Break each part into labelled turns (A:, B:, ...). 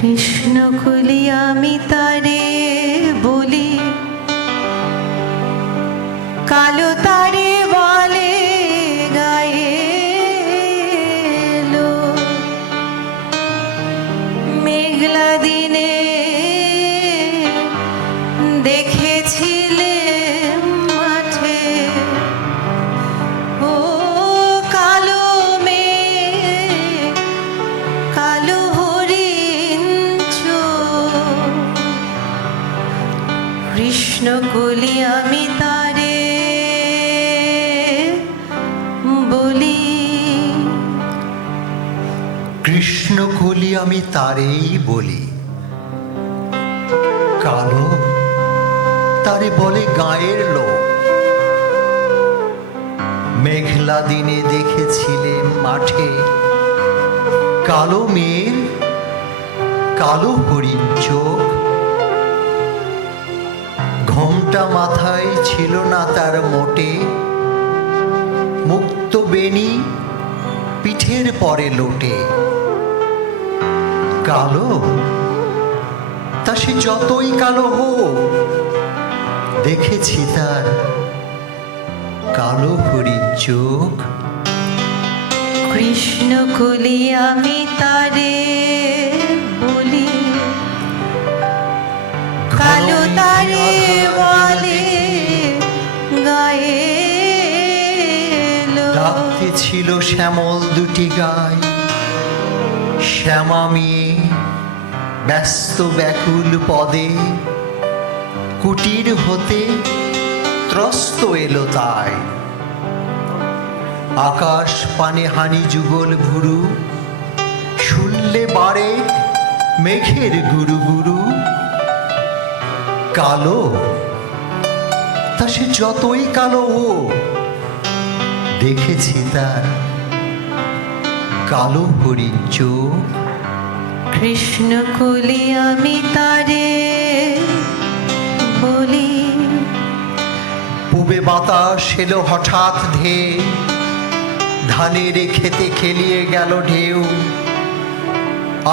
A: কৃষ্ণ কলি আমি তারে বলি। কালো তারে বলে গায়ে মেঘলা দিনে কলি আমি তারে বলি,
B: কৃষ্ণ আমি তারেই বলি। কালো, তারে বলে গায়ের লোক। মেঘলা দিনে দেখেছিলেন মাঠে। কালো মেয়ের কালো হরিণ চোখ। ঘোমটা মাথায় ছিল না তার মোটে। মুক্ত বেনি পিঠের পরে লোটে। কালো? তা সে যতই কালো হোক, দেখেছি তার কালো হরির চোখ।
A: কৃষ্ণ আমি তারে
B: ছিল শ্যামল দুটি গায়। শ্যামা মেয়ে ব্যস্ত ব্যাকুল পদে, কুটির হতে ত্রস্ত এলো তাই। আকাশ পানে হানি যুগল ভুরু, শুনলে বারে মেঘের গুরু গুরু কালো? তা সে যতই কালো ও দেখেছি তার কালো হরিণ চোখ।
A: কৃষ্ণ কলি আমি তারে বলি।
B: পুবে বাতাস এলো হঠাৎ ধে ধানের খেতে খেলিয়ে গেল ঢেউ।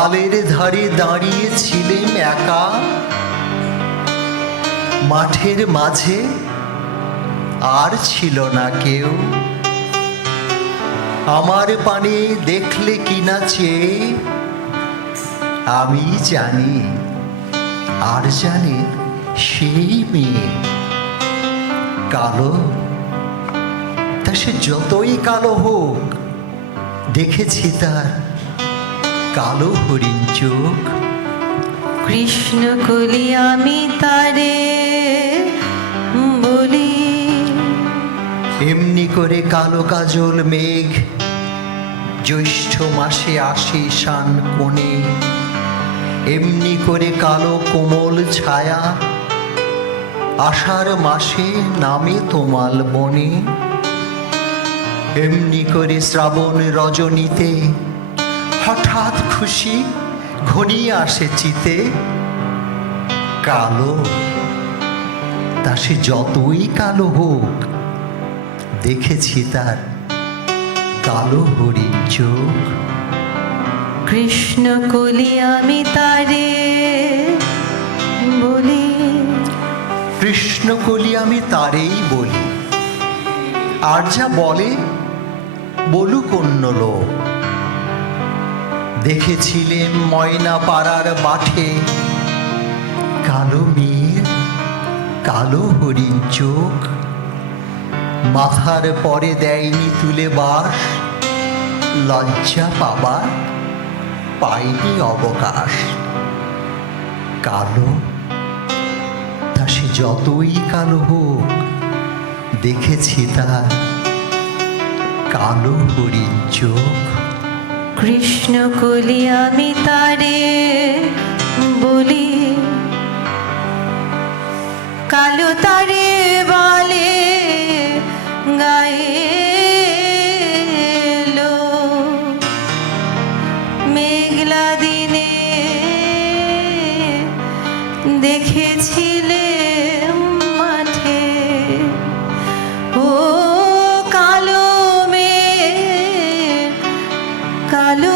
B: আলের ধারে দাঁড়িয়েছিলেন একা মাঠের মাঝে আর ছিল না কেউ। আমার পানে দেখলে কিনা চেয়ে, আমি জানি, আর জানে সেই মেয়ে। কালো, তা সে যতই কালো হোক, দেখেছি তার কালো হরিণ চোখ।
A: কৃষ্ণ কলি আমি তারে
B: এমনি করে কালো কাজল মেঘ, জ্যৈষ্ঠ মাসে আসে শান কোণে। এমনি করে কালো কোমল ছায়া, আষাঢ় মাসে নামে তোমাল বনে। এমনি করে শ্রাবণ রজনীতে, হঠাৎ খুশি ঘনিয়ে আসে চিতে। কালো, তা সে যতই কালো হোক দেখেছি তার কালো হরিণ চোখ।
A: কৃষ্ণ কলি আমি তারে বলি।
B: কৃষ্ণকলি আমি তারেই বলি। আর যা বলে বলুক অন্য লোক। দেখেছিলেন ময়না পাড়ার মাঠে কালো মেয়ের কালো হরিণ চোখ। মাথার পরে দেয়নি তুলে বাস। লজ্জা পাবার পাইনি অবকাশ। কালো, তা সে যতই কালো হোক, দেখেছি তার কালো হরিণ চোখ।
A: কৃষ্ণ কলি আমি তারে বলি, কালো তারে দেখেছিলে মাঠে? ও কালো মেঘ কালো